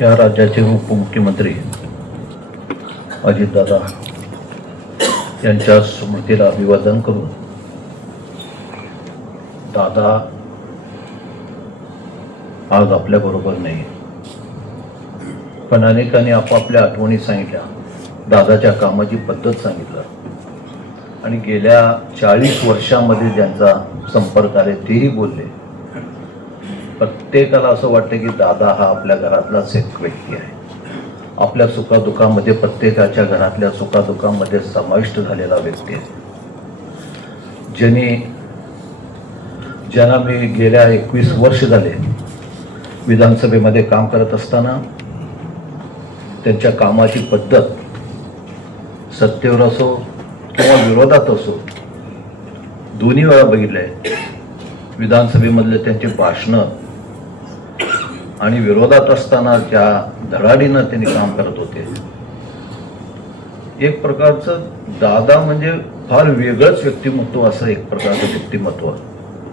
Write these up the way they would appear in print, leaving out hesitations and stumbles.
या राज्याचे उपमुख्यमंत्री अजितदादा यांच्या स्मृतीला अभिवादन करून दादा आज आपल्याबरोबर नाही, पण अनेकांनी आपापल्या आठवणी सांगितल्या, दादाच्या कामाची पद्धत सांगितलं आणि गेल्या 40 वर्षांमध्ये ज्यांचा संपर्क आले तेही बोलले. प्रत्येकाला असं वाटतं की दादा हा आपल्या घरातलाच एक व्यक्ती आहे. आपल्या सुखादुखामध्ये, प्रत्येकाच्या घरातल्या सुखादुखामध्ये समाविष्ट झालेला व्यक्ती आहे. ज्यांना मी गेल्या 21 वर्ष झाले विधानसभेमध्ये काम करत असताना त्यांच्या कामाची पद्धत सत्तेवर असो किंवा विरोधात असो दोन्ही वेळा बघितलंय. विधानसभेमधले त्यांची भाषणं आणि विरोधात असताना ज्या धडाडीनं त्यांनी काम करत होते, एक प्रकारचं दादा म्हणजे फार वेगळंच व्यक्तिमत्व, असं एक प्रकारचं व्यक्तिमत्व,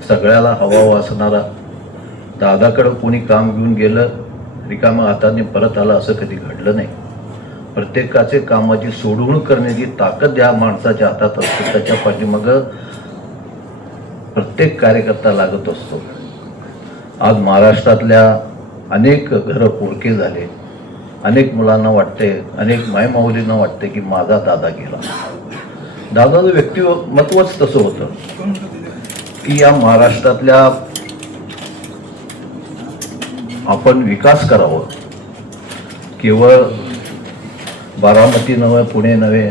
सगळ्याला हवा असणारा. दादाकडं कोणी काम घेऊन गेलं रिकाम्या हाताने परत आलं असं कधी घडलं नाही. प्रत्येकाचे कामाची सोडवणूक करण्याची ताकद या माणसाच्या हातात असते. त्याच्या पाठीमागं प्रत्येक कार्यकर्ता लागत असतो. आज महाराष्ट्रातल्या अनेक घरं पोरके झाले. अनेक मुलांना वाटते, अनेक मायमाऊलींना वाटते की माझा दादा गेला. दादाचं व्यक्तिमत्वच तसं होतं की या महाराष्ट्रातल्या आपण विकास करावं. केवळ बारामती नव्हे, पुणे नव्हे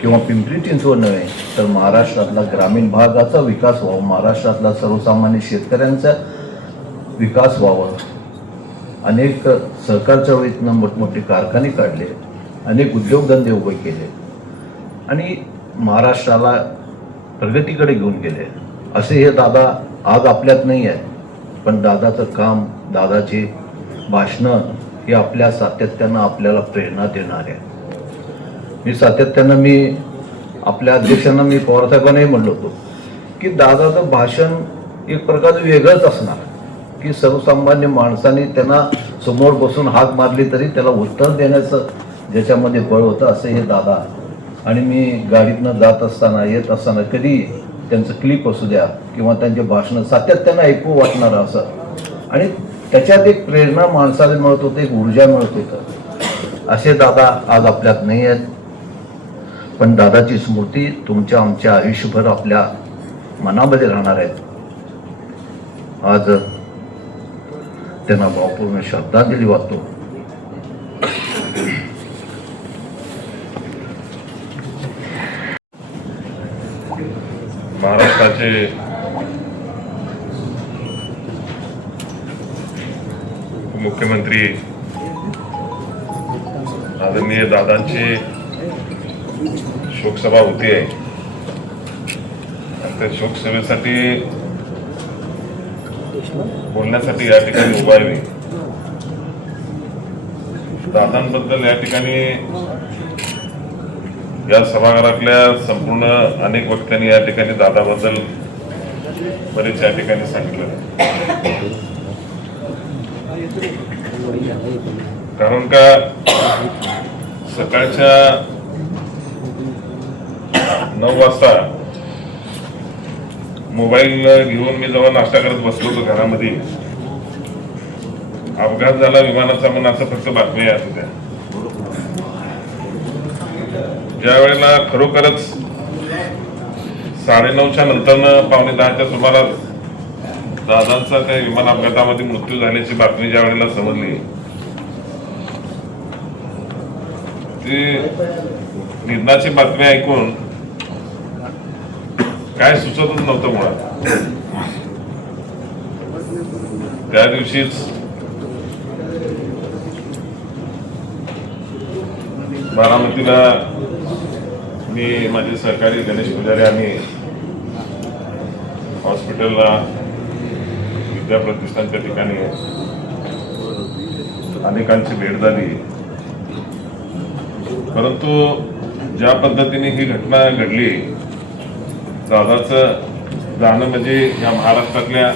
किंवा पिंपरी चिंचवड नव्हे, तर महाराष्ट्रातला ग्रामीण भागाचा विकास व्हावा, महाराष्ट्रातला सर्वसामान्य शेतकऱ्यांचा विकास व्हावा. अनेक सहकार चळवळीतनं मोठमोठे कारखाने काढले, अनेक उद्योगधंदे उभे केले आणि महाराष्ट्राला प्रगतीकडे घेऊन गेले. असे हे दादा आज आपल्यात नाही आहेत, पण दादाचं काम, दादाची भाषणं हे आपल्या सातत्यानं आपल्याला प्रेरणा देणार आहे. मी सातत्यानं आपल्या अध्यक्षांना पवारसाहेबांनाही म्हणलो होतो की दादाचं भाषण एक प्रकारचं वेगळंच असणार, की सर्वसामान्य माणसाने त्यांना समोर बसून हाक मारली तरी त्याला उत्तर देण्याचं ज्याच्यामध्ये बळ होतं, असं हे दादा. आणि मी गाडीतनं जात असताना, येत असताना कधी त्यांचं क्लिप असू द्या किंवा त्यांचे भाषणं सातत्यानं ऐकू वाटणारं असं, आणि त्याच्यात एक प्रेरणा माणसाला मिळत होते, एक ऊर्जा मिळत होतं. असे दादा आज आपल्यात नाही आहेत, पण दादाची स्मृती तुमच्या आमच्या आयुष्यभर आपल्या मनामध्ये राहणार आहेत. आज त्यांना भावपूर्ण श्रद्धांजली वाहतो. महाराष्ट्राचे मुख्यमंत्री आदरणीय दादांची शोकसभा होती आहे. त्या शोकसभेसाठी बोलण्यासाठी या ठिकाणी उभा आहे. दादांबद्दल या ठिकाणी या सभागृहातल्या संपूर्ण अनेक वक्त्यांनी या ठिकाणी दादाबद्दल बरेच या ठिकाणी सांगितलं. कारण का सकाळच्या 9 वाजता मोबाईल घेऊन मी जेव्हा नाश्ता करत बसलो होतो घरामध्ये, अपघात झाला विमानाचा म्हणून असं फक्त बातम्या येत होत्या. ज्या वेळेला खरोखरच 9:30च्या नंतर 9:45च्या सुमारास दादांचा त्या विमान अपघातामध्ये मृत्यू झाल्याची बातमी ज्या वेळेला समजली, ती निधनाची बातमी ऐकून काय सुचतच नव्हतं मुळात. त्या दिवशीच बारामतीला मी, माझे सहकारी गणेश पुजारी आणि हॉस्पिटलला विद्या प्रतिष्ठानच्या ठिकाणी अनेकांची भेट झाली. परंतु ज्या पद्धतीने ही घटना घडली, दादाचं जाणं म्हणजे या महाराष्ट्रातल्या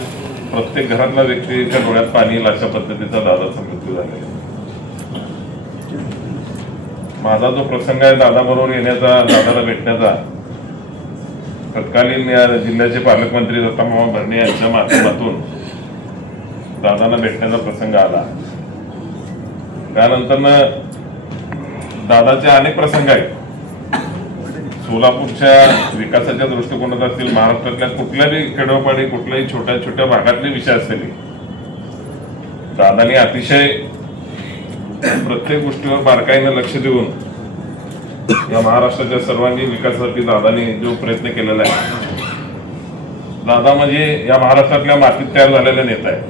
प्रत्येक घरातल्या व्यक्तीच्या डोळ्यात पाणी येईल अशा पद्धतीचा दादाचा मृत्यू झालेला. माझा जो प्रसंग आहे दादाबरोबर येण्याचा, दादाला भेटण्याचा, तत्कालीन या जिल्ह्याचे पालकमंत्री दत्तामामा भरणे यांच्या माध्यमातून दादांना भेटण्याचा प्रसंग आला. त्यानंतर दादाचे अनेक प्रसंग आहेत. सोलापूरच्या विकासाच्या दृष्टिकोनात असतील, महाराष्ट्रातल्या कुठल्याही खेडोपाडी, कुठल्याही छोट्या छोट्या भागातले विषय असतील, दादांनी अतिशय प्रत्येक गोष्टीवर बारकाईनं लक्ष देऊन या महाराष्ट्राच्या सर्वांगीण विकासासाठी दादांनी जो प्रयत्न केलेला आहे, दादा म्हणजे या महाराष्ट्रातल्या मातीत तयार झालेला नेता आहे.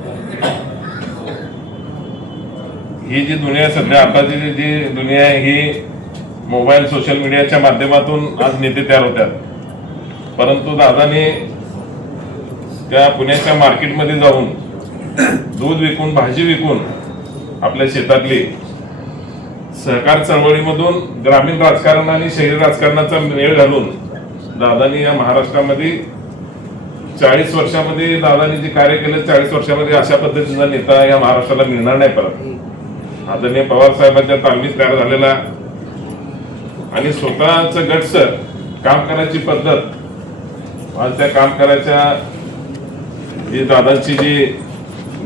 ही जी दुनिया सध्या आताची जी दुनिया आहे, ही मोबाईल, सोशल मीडियाच्या माध्यमातून आज नेते तयार होतात. परंतु दादाने त्या पुण्याच्या मार्केटमध्ये जाऊन दूध विकून, भाजी विकून, आपल्या शेतातली सहकार चळवळीमधून ग्रामीण राजकारण आणि शहरी राजकारणाचा मेळ घालून दादानी या महाराष्ट्रामध्ये 40 वर्षामध्ये दादानी जे कार्य केलं, 40 वर्षामध्ये अशा पद्धतीचा नेता या महाराष्ट्राला मिळणार नाही परत. आदरणीय पवार साहेबांच्या तालमीत तयार झालेला आणि स्वतःच गट्स, काम करायची पद्धत, आज त्या काम करायच्या जी दादांची जी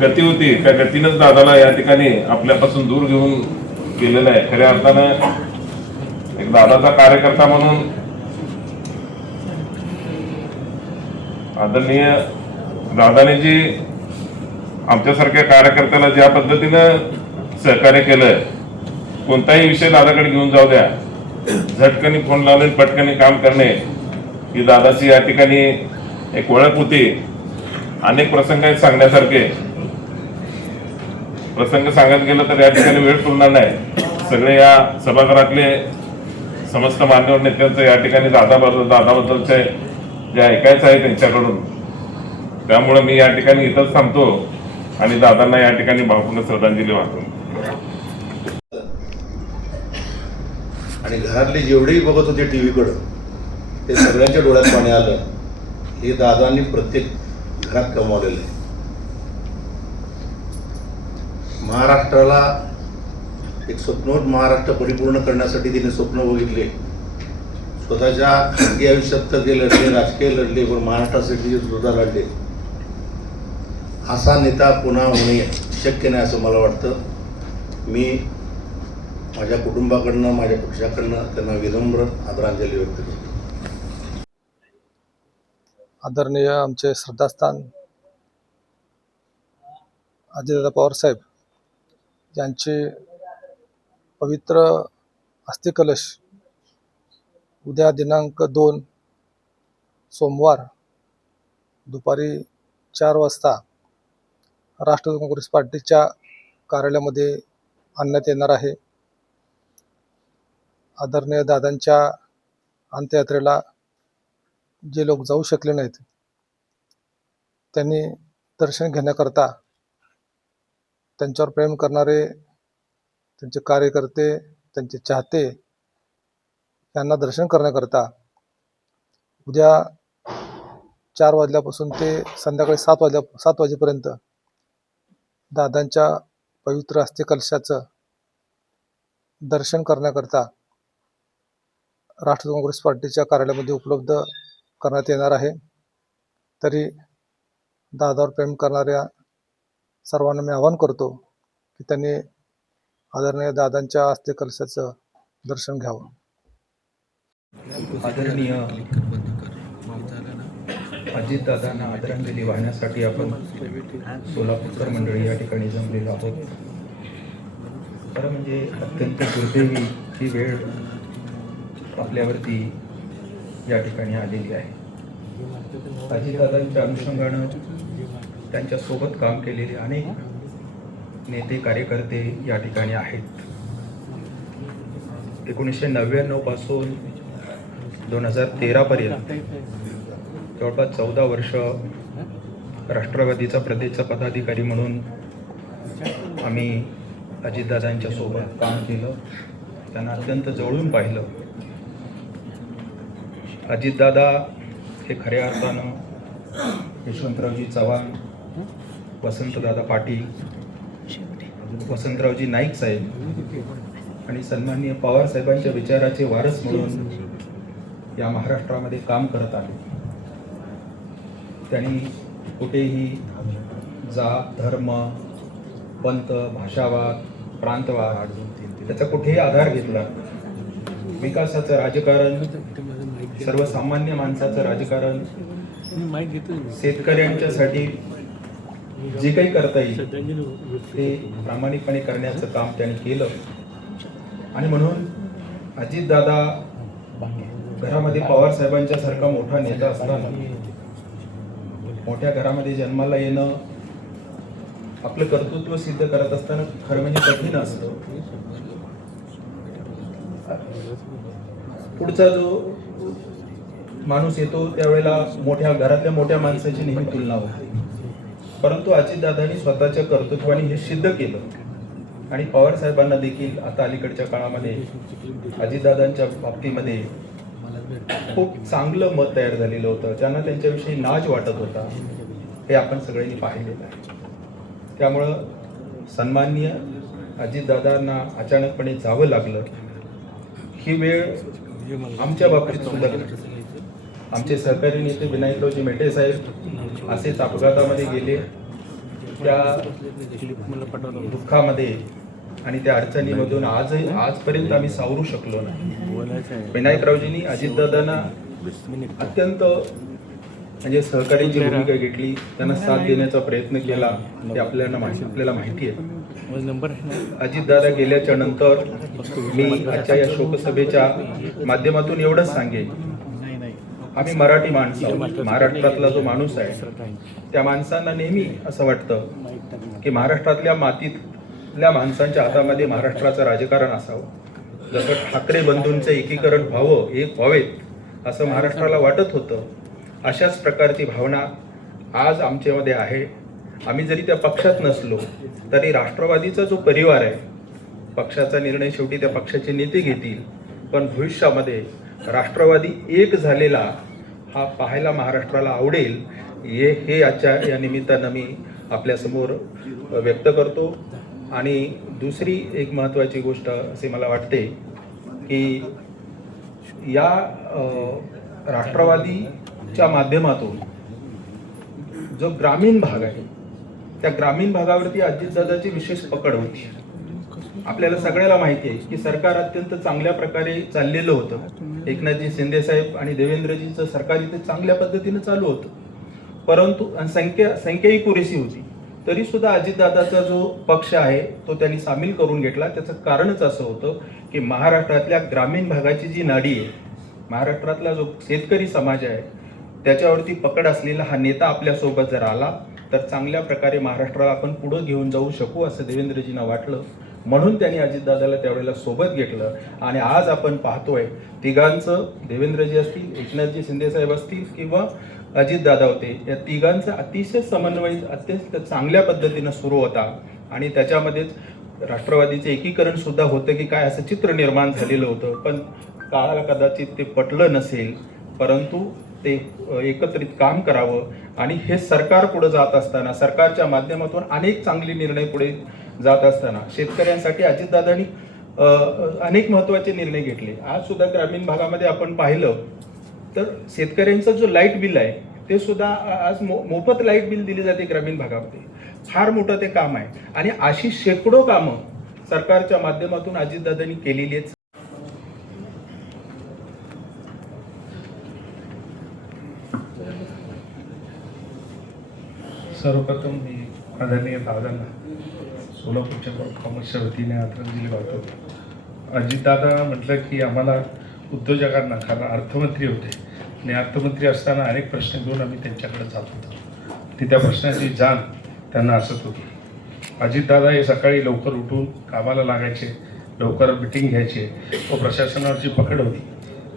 गती होती, त्या गतीनंच दादाला या ठिकाणी आपल्यापासून दूर घेऊन गेलेलं आहे. खऱ्या अर्थानं एक दादाचा कार्यकर्ता म्हणून आदरणीय दादाने जी आमच्यासारख्या कार्यकर्त्याला ज्या पद्धतीनं सहकार्य केलं, कोणताही विषय दादाकडे घेऊन जाऊ द्या, झटकनी फोन लावले, पटकनी काम करणे, ही दादाची या ठिकाणी एक ओळख होती. अनेक प्रसंग आहेत सांगण्यासारखे. प्रसंग सांगत गेलं तर या ठिकाणी वेळ पुरणार नाही. सगळे या सभागृहातले समस्त मान्यवर नेत्यांचं या ठिकाणी दादाबद्दलचे जे ऐकायचं आहे त्यांच्याकडून, त्यामुळे मी या ठिकाणी इथंच थांबतो आणि दादांना या ठिकाणी भावपूर्ण श्रद्धांजली वाहतो. आणि घरातले जेवढेही बघत होते टीव्हीकडं, ते सगळ्यांच्या डोळ्यात पाणी आलं. हे दादांनी प्रत्येक घरात कमावलेलं आहे. महाराष्ट्राला एक स्वप्नवत महाराष्ट्र परिपूर्ण करण्यासाठी तिने स्वप्न बघितले. स्वतःच्या खाजगी आयुष्यात तर ते लढले, राजकीय लढले, पण महाराष्ट्रासाठी सुद्धा लढले. असा नेता पुन्हा होणे शक्य नाही असं मला वाटतं. मी माझ्या कुटुंबाकडनं, माझ्या पक्षाकडनं त्यांना विनम्र आदरांजली व्यक्त करतो. आदरणीय आमचे श्रद्धास्थान अजितदादा पवारसाहेब यांचे पवित्र अस्थिकलश उद्या दिनांक 2 सोमवार दुपारी 4 वाजता राष्ट्रवादी काँग्रेस पार्टीच्या कार्यालयामध्ये आणण्यात येणार आहे. आदरणीय दादांच्या अंत्ययात्रेला जे लोक जाऊ शकले नाहीत, त्यांनी दर्शन घेण्याकरता, त्यांच्यावर प्रेम करणारे त्यांचे कार्यकर्ते, त्यांचे चाहते यांना दर्शन करण्याकरता उद्या 4 वाजल्यापासून ते संध्याकाळी 7 वाजेपर्यंत दादांच्या पवित्र अस्थिकलशाचं दर्शन करण्याकरता राष्ट्रवादी काँग्रेस पार्टीच्या कार्यालयामध्ये उपलब्ध करण्यात येणार आहे. तरी दादावर प्रेम करणाऱ्या सर्वांना मी आवाहन करतो की त्यांनी आदरणीय दादांच्या अस्थिकलशाचं दर्शन घ्यावं. आदरणीय अजितदादांना आदरांजली वाहण्यासाठी आपण सोलापूरकर मंडळी या ठिकाणी जमलेलो आहोत. खरं म्हणजे अत्यंत दुर्दैवी ही वेळ आपल्यावरती या ठिकाणी आलेली आहे. अजितदादांच्या अनुषंगानं त्यांच्यासोबत काम केलेले अनेक नेते, कार्यकर्ते या ठिकाणी आहेत. 1999 पासून 2013 पर्यंत जवळपास 14 वर्ष राष्ट्रवादीचा प्रदेशचा पदाधिकारी म्हणून आम्ही अजितदादांच्या सोबत काम केलं, त्यांना अत्यंत जवळून पाहिलं. अजितदादा हे खऱ्या अर्थानं यशवंतरावजी चव्हाण, वसंतदादा पाटील, वसंतरावजी नाईक साहेब आणि सन्माननीय पवार साहेबांच्या विचाराचे वारस म्हणून या महाराष्ट्रामध्ये काम करत आले. त्यांनी कुठेही जात, धर्म, पंथ, भाषावाद, प्रांतवाद त्याचा कुठेही आधार घेतला. विकासाचं राजकारण, सर्वसामान्य माणसाचं राजकारण, शेतकऱ्यांच्यासाठी जे काही करता येईल ते प्रामाणिकपणे करण्याचं काम त्यांनी केलं. आणि म्हणून अजितदादा घरामध्ये पवार साहेबांच्या सारखा मोठा नेता असताना, मोठ्या घरामध्ये जन्माला येणं, आपलं कर्तृत्व सिद्ध करत असताना खरं म्हणजे कठीण असतं. पुढचा जो माणूस येतो त्यावेळेला मोठ्या घरातल्या मोठ्या माणसाची नेहमी तुलना होते. परंतु अजितदादांनी स्वतःच्या कर्तृत्वाने हे सिद्ध केलं. आणि पवार साहेबांना देखील आता अलीकडच्या काळामध्ये अजितदादांच्या बाबतीमध्ये खूप चांगलं मत तयार झालेलं होतं. त्यांना त्यांच्याविषयी नाज वाटत होता. हे आपण सगळ्यांनी पाहिलेलं आहे. त्यामुळं सन्माननीय अजितदादांना अचानकपणे जावं लागलं. ही वेळ आमच्या बाबतीत सुद्धा आमचे सहकारी नेते विनायकरावजी मेटे साहेब असेच अपघातामध्ये गेले. त्या दुःखामध्ये आणि त्या अडचणीमधून आजपर्यंत आम्ही सावरू शकलो नाही. विनायकरावजींनी अजितदादांना अत्यंत म्हणजे सहकार्याची भूमिका घेतली. त्यांना साथ देण्याचा प्रयत्न केला. ते आपल्याला माहिती आहे. अजितदादा गेल्याच्या नंतर मी आजच्या या शोकसभेच्या माध्यमातून एवढंच सांगेन, आम्ही मराठी माणसं, महाराष्ट्रातला जो माणूस आहे त्या माणसांना नेहमी असं वाटतं की महाराष्ट्रातल्या मातीतल्या माणसांच्या हातामध्ये महाराष्ट्राचं राजकारण असावं. जसं ठाकरे बंधूंचं एकीकरण व्हावं, एक व्हावेत असं महाराष्ट्राला वाटत होतं. अशाच प्रकारची भावना आज आमच्यामध्ये आहे. आम्ही जरी त्या पक्षात नसलो तरी राष्ट्रवादीचा जो परिवार आहे, पक्षाचा निर्णय शेवटी त्या पक्षाचे नेते घेतील, पण भविष्यामध्ये राष्ट्रवादी एक झालेला हा पाहायला महाराष्ट्राला आवडेल. हे आजच्या या निमित्तानं मी आपल्यासमोर व्यक्त करतो. आणि दुसरी एक महत्त्वाची गोष्ट असे मला वाटते की या राष्ट्रवादीच्या माध्यमातून जो ग्रामीण भाग आहे त्या ग्रामीण भागावरती अजितदादाची विशेष पकड होती. आपल्याला सगळ्याला माहिती आहे की सरकार अत्यंत चांगल्या प्रकारे चाललेलं होतं. एकनाथजी शिंदे साहेब आणि देवेंद्रजीचं सरकार इथे चांगल्या पद्धतीने चालू होतं. परंतु संख्याही पुरेशी होती. तरी सुद्धा अजितदादाचा जो पक्ष आहे तो त्यांनी सामील करून घेतला. त्याचं कारणच असं होतं की महाराष्ट्रातल्या ग्रामीण भागाची जी नाडी आहे, महाराष्ट्रातला जो शेतकरी समाज आहे त्याच्यावरती पकड असलेला हा नेता आपल्यासोबत जर आला तर चांगल्या प्रकारे महाराष्ट्राला आपण पुढं घेऊन जाऊ शकू असं देवेंद्रजींना वाटलं. म्हणून त्यांनी अजितदादाला त्यावेळेला सोबत घेतलं. आणि आज आपण पाहतोय तिघांचं, देवेंद्रजी असतील, एकनाथजी शिंदेसाहेब असतील किंवा अजितदादा होते, या तिघांचा अतिशय समन्वय अत्यंत चांगल्या पद्धतीनं सुरू होता. आणि त्याच्यामध्येच राष्ट्रवादीचे एकीकरण सुद्धा होतं की काय असं चित्र निर्माण झालेलं होतं. पण काळाला कदाचित ते पटलं नसेल, परंतु ते एकत्रित काम करावं. आणि हे सरकार पुढे जात असताना, सरकारच्या माध्यमातून अनेक चांगले निर्णय पुढे जात असताना शेतकऱ्यांसाठी अजितदादांनी अनेक महत्त्वाचे निर्णय घेतले. आज सुद्धा ग्रामीण भागामध्ये आपण पाहिलं तर शेतकऱ्यांचं जो लाईट बिल आहे ते सुद्धा आज मोफत लाईट बिल दिली जाते ग्रामीण भागामध्ये. फार मोठं ते काम आहे. आणि अशी शेकडो कामं सरकारच्या माध्यमातून अजितदादांनी केलेली आहेत. सर्वप्रथम मी आदरणीय दादांना सोलापूरच्या कॉमर्सच्या वतीने आदरांजली वाहतो. अजितदादा म्हटलं की आम्हाला उद्योजकांना, कारण अर्थमंत्री होते आणि अर्थमंत्री असताना अनेक प्रश्न घेऊन आम्ही त्यांच्याकडे जात होतो. ती त्या प्रश्नाची जाण त्यांना असत होती. अजितदादा हे सकाळी लवकर उठून कामाला लागायचे, लवकर मिटिंग घ्यायचे व प्रशासनावरची पकड होती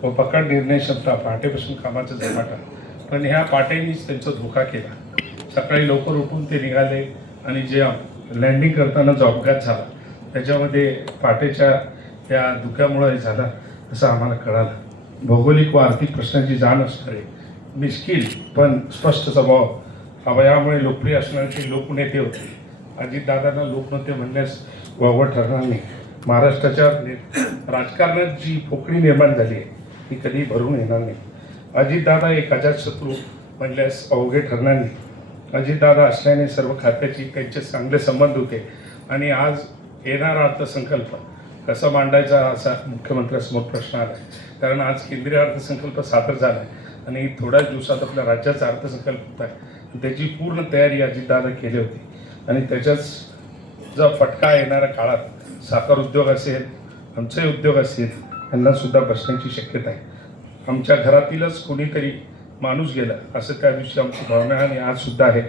व पकड निर्णय क्षमता, पहाटेपासून कामाचा झपाटा. पण ह्या पाट्यांनीच त्यांचा धोका केला. सकाळी लवकर उठून ते निघाले आणि जे लँडिंग करताना जो अपघात झाला त्याच्यामध्ये पाटेच्या त्या धुक्यामुळे झाला असं आम्हाला कळालं. भौगोलिक व आर्थिक प्रश्नांची जाण असणारे, मिश्किल पण स्पष्ट स्वभाव, अवयामुळे लोकप्रिय असणारे ते लोकनेते होते. अजितदादांना लोकनेते म्हणण्यास वावड ठरणार नाही. महाराष्ट्राच्या राजकारणात जी पोकळी निर्माण झाली आहे ती कधी भरून येणार नाही. अजितदादा एक अजातशत्रू म्हणल्यास अवघे ठरणार नाही. अजितदादा असल्याने सर्व खात्याची त्यांचे चांगले संबंध होते आणि आज येणारा अर्थसंकल्प कसा मांडायचा असा मुख्यमंत्र्यांसमोर प्रश्न आला आहे. कारण आज केंद्रीय अर्थसंकल्प सादर झाला आहे आणि थोड्याच दिवसात आपल्या राज्याचा अर्थसंकल्प होत आहे. त्याची पूर्ण तयारी अजितदादा केली होती आणि त्याच्याच जो फटका येणाऱ्या काळात साखर उद्योग असेल, आमचे उद्योग असतील, यांना सुद्धा बसण्याची शक्यता आहे. आमच्या घरातीलच कोणीतरी माणूस गेला असं त्या दिवशी आमची भावना आणि आज सुद्धा आहे.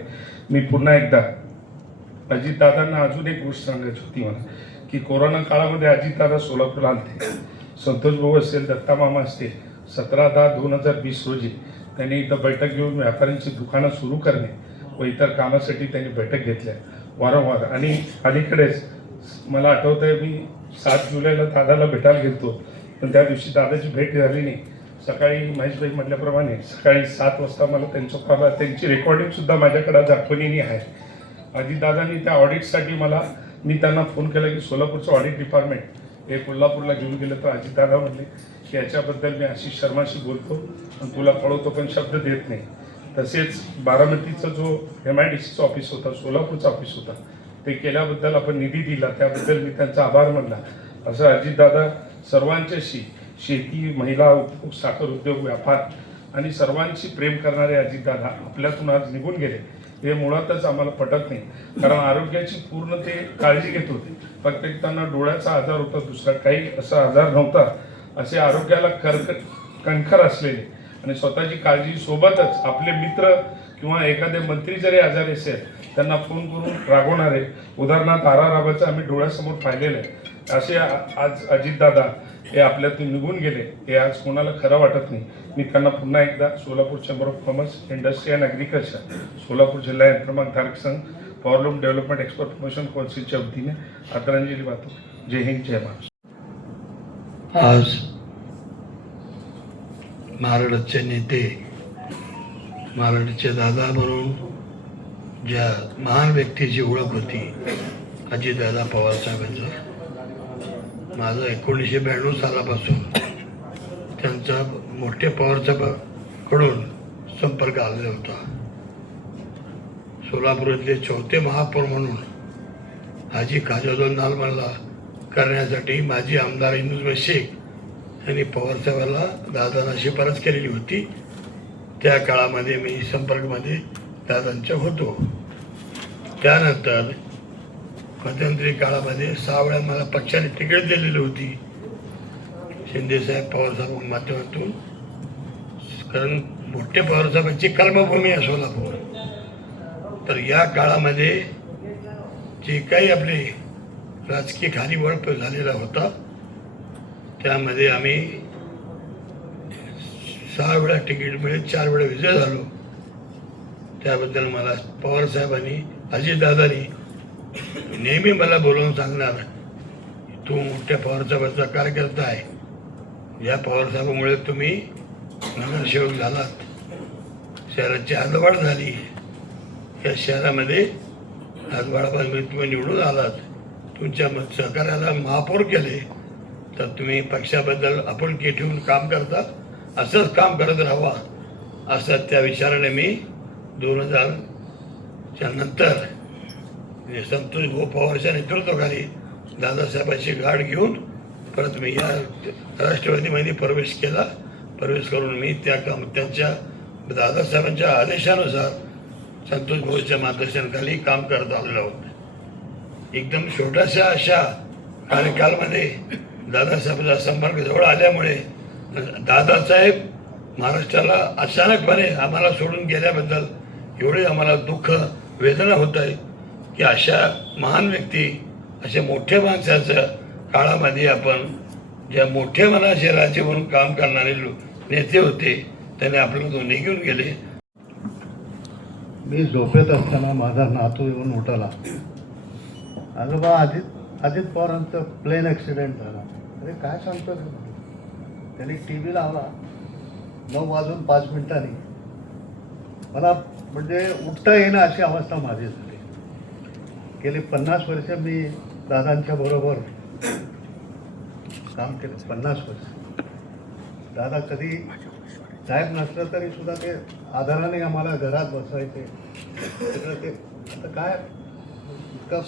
मी पुन्हा एकदा अजितदादांना अजून एक गोष्ट सांगायची होती मला की कोरोना काळामध्ये अजितदादा सोलापूरला आलते. संतोष भाऊ असेल, दत्ता मामा असतील, 17/10/2020 रोजी त्यांनी इथं बैठक घेऊन व्यापाऱ्यांची दुकानं सुरू करणे व इतर कामासाठी त्यांनी बैठक घेतल्या वारंवार. आणि अलीकडेच मला आठवतं आहे मी 7 जुलैला दादाला भेटायला गेलो, पण त्या दिवशी दादाची भेट झाली नाही. सकाळी महेशभाई म्हटल्याप्रमाणे सकाळी 7 वाजता मला त्यांची रेकॉर्डिंगसुद्धा माझ्याकडे आज आठवणीने आहे. अजितदादांनी त्या ऑडिटसाठी मी त्यांना फोन केला की सोलापूरचं ऑडिट डिपार्टमेंट हे कोल्हापूरला घेऊन गेलं. तर अजितदादा म्हणले की याच्याबद्दल मी आशिष शर्माशी बोलतो आणि तुला कळवतो, पण शब्द देत नाही. तसेच बारामतीचं जो MIDCचं ऑफिस होता, सोलापूरचं ऑफिस होता, ते केल्याबद्दल आपण निधी दिला त्याबद्दल मी त्यांचा आभार मानला. असं अजितदादा सर्वांच्याशी शेती, महिला, उपभोग, साखर उद्योग, व्यापार आणि सर्वांशी प्रेम करणारे अजितदादा आपल्यातून आज निघून गेले हे मुळातच आम्हाला पटत नाही. कारण आरोग्याची पूर्ण ते काळजी घेत होते. फक्त त्यांना डोळ्याचा आजार होता, दुसरा काही असा आजार नव्हता. असे आरोग्याला कणखर असलेले आणि स्वतःची काळजी सोबतच आपले मित्र किंवा एखादे मंत्री जरी आजारी असेल त्यांना फोन करून रागवणारे, उदाहरणार्थ आराराबाचं आम्ही डोळ्यासमोर पाहिलेलं आहे. असे आज अजितदादा हे आपल्यातून निघून गेले हे आज कोणाला खरं वाटत नाही. मी त्यांना पुन्हा एकदा Solapur chamber of commerce, industry and agriculture, Solapur जिल्हा यंत्रमागधारक संघ, पॉवरलूम डेव्हलपमेंट एक्सपर्ट प्रमोशन कौन्सिलच्या वतीने आदरांजली वाहतो. जय हिंद, जय महाराष्ट्र. आज महाराष्ट्राचे नेते, महाराष्ट्राचे दादा म्हणून ज्या महान व्यक्तीची ओळख होती अजितदादा पवार साहेबांचं, माझं 1992 सालापासून त्यांचा मोठे पवारसाहेबांकडून संपर्क आलेला होता. सोलापुरातले 4थे महापौर म्हणून हाजी खाजादोन नालमल्ला करण्यासाठी माजी आमदार इंदुभाई शेख यांनी पवारसाहेबांना दादांना शिफारस केलेली होती. त्या काळामध्ये मी संपर्कमध्ये दादांच्या होतो. त्यानंतर मध्यंतरी काळामध्ये 6 वेळा मला पक्षाने तिकीट दिलेली होती शिंदेसाहेब पवारसाहेब माध्यमातून. कारण मोठे पवारसाहेबांची कर्मभूमी आहे सोलापूर. तर या काळामध्ये जे काही आपले राजकीय खालीबळ झालेला होता त्यामध्ये आम्ही 6 वेळा तिकीट मिळेल, 4 वेळा विजय झालो. त्याबद्दल मला पवारसाहेबांनी, अजितदादांनी नेहमी मला बोलवून सांगणार, तू मोठ्या पवारसाहेबांचा कार्यकर्ता आहे, या पवारसाहेबामुळे तुम्ही नगरसेवक झालात, शहराची हदवाढ झाली, या शहरामध्ये हदवाडापासून तुम्ही निवडून आलात, तुमच्या सहकार्याला महापौर केले, तर तुम्ही पक्षाबद्दल आपुलकी ठेवून काम करता, असंच काम करत राहावा, असं त्या विचाराने मी 2000च्या नंतर संतोष भाऊ पवारच्या नेतृत्वाखाली दादासाहेबांची गाठ घेऊन परत मी या राष्ट्रवादीमध्ये प्रवेश केला. प्रवेश करून मी त्यांच्या दादासाहेबांच्या आदेशानुसार संतोष भाऊच्या मार्गदर्शनाखाली काम करत आलेलो आहोत. एकदम छोट्याशा अशा कार्यकाळामध्ये दादासाहेबांचा संपर्क जवळ आल्यामुळे दादासाहेब महाराष्ट्राला अचानकपणे आम्हाला सोडून गेल्याबद्दल एवढे आम्हाला दुःख, वेदना होत आहे की अशा महान व्यक्ती, अशा मोठ्या माणसाच्या काळामध्ये आपण ज्या मोठ्या मनाचे राज्य म्हणून काम करणारे नेते होते त्याने आपल्याला निघून गेले. मी झोपेत असताना माझा नातू येऊन उठाला, आजोबा अजित पवारांचं प्लेन ॲक्सिडेंट झाला. अरे काय सांगतो, त्यांनी TV लावला 9:05 मला म्हणजे उठता येणं अशी अवस्था माझी झाली. गेली 50 वर्ष मी दादांच्या बरोबर काम केलं 50 वर्ष. दादा कधी साहेब नसलं तरी सुद्धा ते आधाराने आम्हाला घरात बसवायचे. सगळं ते आता काय इतकं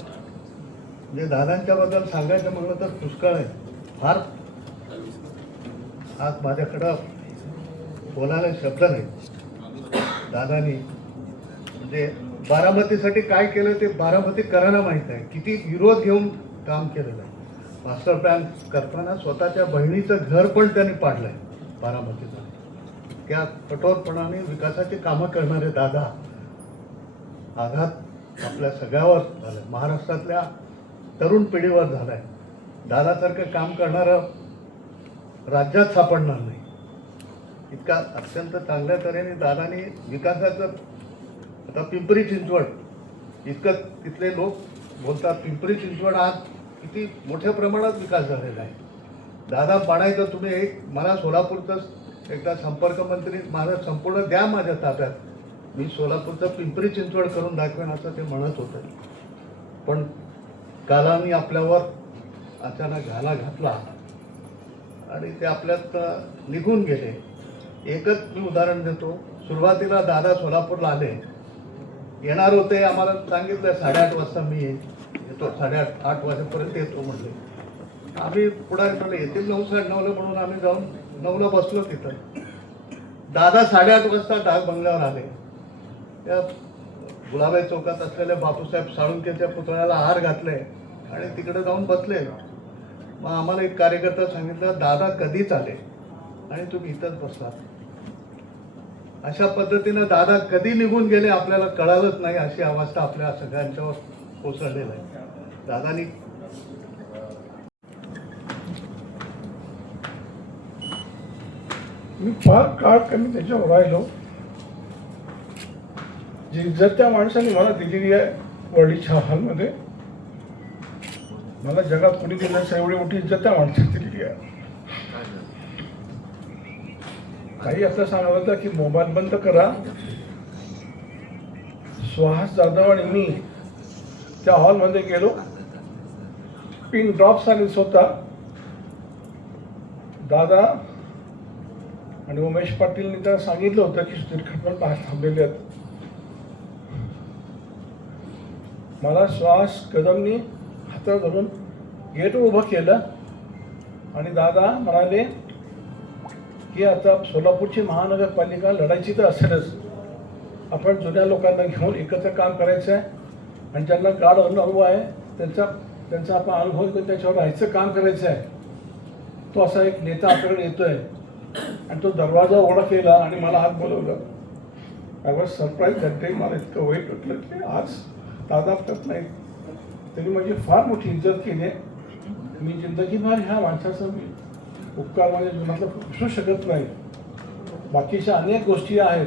म्हणजे दादांच्याबद्दल सांगायचं म्हटलं तर पुष्कळ आहे. फार आज माझ्याकडं बोलायला शब्द नाही. दादानी म्हणजे बारामतीसाठी काय केलं ते बारामतीकरांना माहीत आहे. किती विरोध घेऊन काम केलेलं आहे. मास्टर प्लॅन करताना स्वतःच्या बहिणीचं घर पण त्यांनी पाडलं आहे बारामतीचं. त्या कठोरपणाने विकासाची कामं करणारे दादा आघात आपल्या सगळ्यावर झालं. महाराष्ट्रातल्या तरुण पिढीवर झालं आहे. दादासारखं काम करणारं राज्यात सापडणार नाही. इतका अत्यंत चांगल्या तऱ्हेने दादानी विकासाचं आता पिंपरी चिंचवड इतकं तिथले लोक बोलतात पिंपरी चिंचवड आज किती मोठ्या प्रमाणात विकास झालेला आहे. दादा म्हणायचं तुम्ही एक मला सोलापूरचं एकदा संपर्क मंत्री माझं संपूर्ण द्या माझ्या ताब्यात, मी सोलापूरचं पिंपरी चिंचवड करून दाखवेन असं ते म्हणत होतं. पण कालाने आपल्यावर अचानक घाला घातला आणि ते आपल्यात निघून गेले. एकच मी उदाहरण देतो. सुरुवातीला दादा सोलापूरला आले, येणार होते, आम्हाला सांगितलं 8:30 वाजता मी येतो, 8:30 वाजेपर्यंत येतो म्हटले. आम्ही पुढे ठरले येतील 9, 9:30 म्हणून आम्ही जाऊन 9ला बसलो तिथं. दादा 8:30 वाजता डाक बंगल्यावर आले. त्या गुलाबाई चौकात असलेल्या बापूसाहेब साळुंकेच्या पुतळ्याला हार घातले आणि तिकडे जाऊन बसले. मग आम्हाला एक कार्यकर्ता सांगितलं दादा कधीच आले आणि तुम्ही इथंच बसलात. अशा पद्धतीनं दादा कधी निघून गेले आपल्याला कळालंच नाही. अशी अवस्था आपल्या सगळ्यांच्यावर कोसळलेली आहे. दादानी मी फार काळ कमी त्याच्यावर राहिलो. जी इज्जत त्या माणसाने मला दिलेली आहे वडीच्या हॉलमध्ये, मला जगात कोणी दिली नसेल एवढी मोठी इज्जत त्या माणसाने दिलेली आहे. काही असं सांगायला होतं की मोबाईल बंद करा. सुहास जाधव आणि मी त्या हॉलमध्ये गेलो. पिन ड्रॉप चालूच होता. दादा आणि उमेश पाटीलने त्याला सांगितलं होतं की सुधीर खटमल बाहेर थांबलेले आहेत. मला सुहास कदमनी हातात धरून गेट उभं केलं आणि दादा म्हणाले की आता सोलापूरची महानगरपालिका लढायची तर असेलच. आपण जुन्या लोकांना घेऊन एकत्र काम करायचं आहे आणि ज्यांना गाढ अनुभव आहे त्यांचा आपण अनुभव घेऊन त्याच्यावर राहायचं काम करायचं आहे. तो असा एक नेता आपल्याकडे येतोय आणि तो दरवाजा उघडा केला आणि मला आत बोलवलं. I was surprise that day. मला इतकं वाईट वाटलं की आज दादा करत नाही. त्यांनी माझी फार मोठी इज्जत केली आहे. मी जिंदगीभर ह्या माणसाचा मी उपकार माझ्या जीवनातला विसरू शकत नाही. बाकीच्या अनेक गोष्टी आहेत.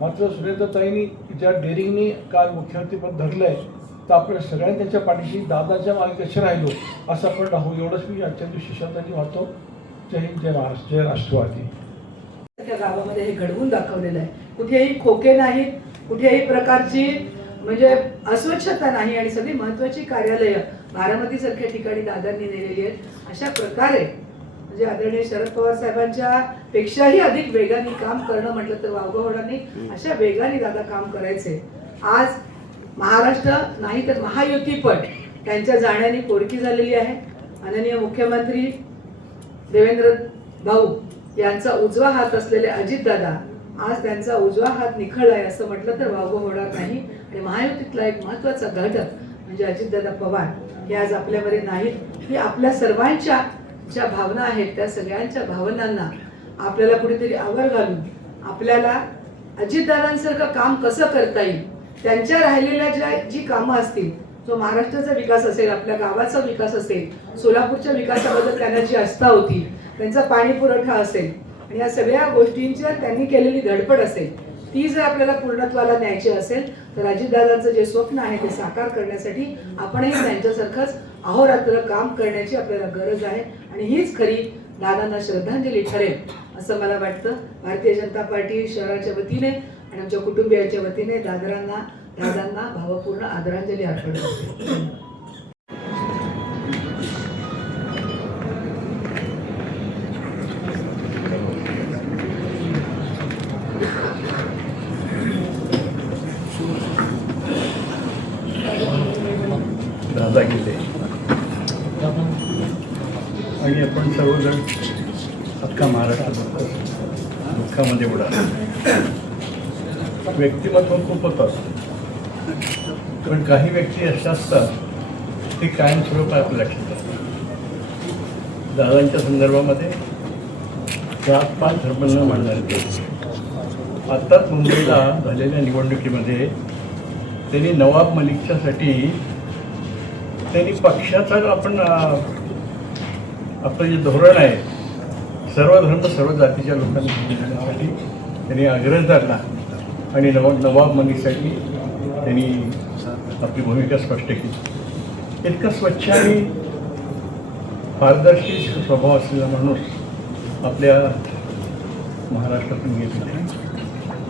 मात्र सुरेंद्रताईंनी ज्या डेअरिंगनी काल मुख्यमंत्रीपद धरलं आहे तर आपण सगळ्यांनी त्यांच्या पाठीशी दादाच्या मागे कसे राहिलो असं आपण राहू. एवढंच मी आजच्या दिवशी शब्दांनी वाहतो. जय हिंद, जय महाराष्ट्र, जय राष्ट्रवादी. त्या गावामध्ये हे घडवून दाखवलेलं आहे. कुठेही खोके नाहीत, कुठेही प्रकारची म्हणजे अस्वच्छता नाही आणि सगळी महत्वाची कार्यालयं बारामतीसारख्या ठिकाणी दादांनी नेलेली आहेत. अशा प्रकारे म्हणजे आदरणीय शरद पवार साहेबांच्या पेक्षाही अधिक वेगाने काम करणं म्हटलं तर वाघोहोडांनी अशा वेगाने दादा काम करायचे. आज महाराष्ट्र नाही तर महायुती पण त्यांच्या जाण्याने पोरकी झालेली आहे. माननीय मुख्यमंत्री देवेंद्र भाऊ यांचा उजवा हात असलेले अजितदादा आज त्यांचा उजवा हात निखळलाय असं म्हटलं तर वावगं होणार नाही. आणि महायुतीतला एक महत्वाचा घटक म्हणजे अजितदादा पवार हे आज आपल्यामध्ये नाहीत. ही आपल्या सर्वांच्या ज्या भावना आहेत त्या सगळ्यांच्या भावनांना आपल्याला कुठेतरी आवर घालून आपल्याला अजितदादांसारखं काम कसं करता येईल, त्यांच्या राहिलेल्या जी कामं असतील, जो महाराष्ट्राचा विकास असेल, आपल्या गावाचा विकास असेल, सोलापूरच्या विकासाबद्दल त्यांना जी आस्था होती, त्यांचा पाणी पुरवठा असेल आणि या सगळ्या गोष्टींच्या त्यांनी केलेली धडपड असेल, ती जर आपल्याला पूर्णत्वाला न्यायची असेल तर अजितदादांचं जे स्वप्न आहे ते साकार करण्यासाठी आपणही त्यांच्यासारखंच अहोरात्र काम करण्याची आपल्याला गरज आहे. आणि हीच खरी दादांना श्रद्धांजली ठरेल असं मला वाटतं. भारतीय जनता पार्टी शहराच्या वतीने आणि आमच्या कुटुंबियांच्या वतीने दादांना भावपूर्ण आदरांजली अर्पण करते. सर्वजण अख्खा महाराष्ट्र दुःखामध्ये उडाला. व्यक्तिमत्व खूप होतं, पण काही व्यक्ती अशा असतात ते कायमस्वरूपी आपल्या लक्षात असतात. दादांच्या संदर्भामध्ये 4-5 धर्म न मांडणारे आत्ताच मुंबईला झालेल्या निवडणुकीमध्ये त्यांनी नवाब मलिकच्यासाठी त्यांनी पक्षाचा आपलं जे धोरण आहे सर्व धर्म सर्व जातीच्या लोकांना देण्यासाठी त्यांनी आग्रह धरला आणि नवाब मलिकसाठी त्यांनी आपली भूमिका स्पष्ट केली. इतका स्वच्छ आणि पारदर्शी स्वभाव असलेला माणूस आपल्या महाराष्ट्रातून गेले.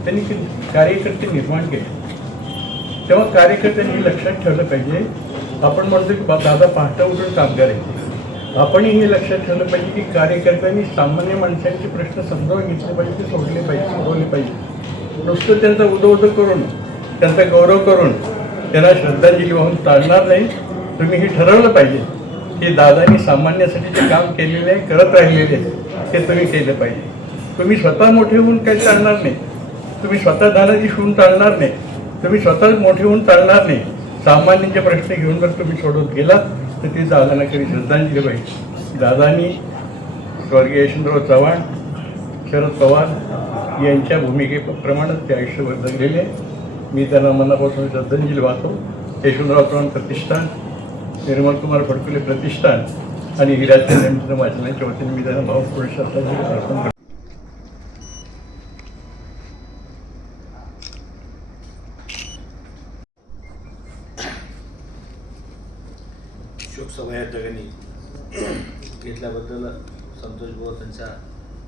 त्यांनी कार्यकर्ते निर्माण केले. तेव्हा कार्यकर्त्यांनी लक्षात ठेवलं पाहिजे, आपण म्हणतो की दादा पहाटे उठून काम करायचे, आपणही हे लक्षात ठेवलं पाहिजे की कार्यकर्त्यांनी सामान्य माणसांचे प्रश्न समजावून घेतले पाहिजे, सोडवले पाहिजे. नुसतं त्यांचा उदो करून त्यांचा गौरव करून त्यांना श्रद्धांजली वाहून चालणार नाही. तुम्ही हे ठरवलं पाहिजे की दादांनी सामान्यासाठी जे काम केलेले आहे, करत राहिलेले आहे, ते तुम्ही केलं पाहिजे. तुम्ही स्वतः मोठे होऊन काही चालणार नाही, तुम्ही स्वतः दादाजी होऊन चालणार नाही, तुम्ही स्वतः मोठे होऊन चालणार नाही. सामान्यांचे प्रश्न घेऊन जर तुम्ही सोडवत गेलात तर ती दादांना कधी श्रद्धांजली पाहिजे. दादांनी स्वर्गीय यशवंतराव चव्हाण, शरद पवार यांच्या भूमिकेप्रमाणेच ते आयुष्यभर जगलेले. मी त्यांना मनापासून श्रद्धांजली वाहतो. यशवंतराव चव्हाण प्रतिष्ठान, निर्मल कुमार फडकुले प्रतिष्ठान आणि हिराचंद्र वाचनाच्या वतीने मी त्यांना भावपूर्ण श्रद्धांजली अर्पण करतो. शोकसभा या ठिकाणी घेतल्याबद्दल संतोष बुवा त्यांच्या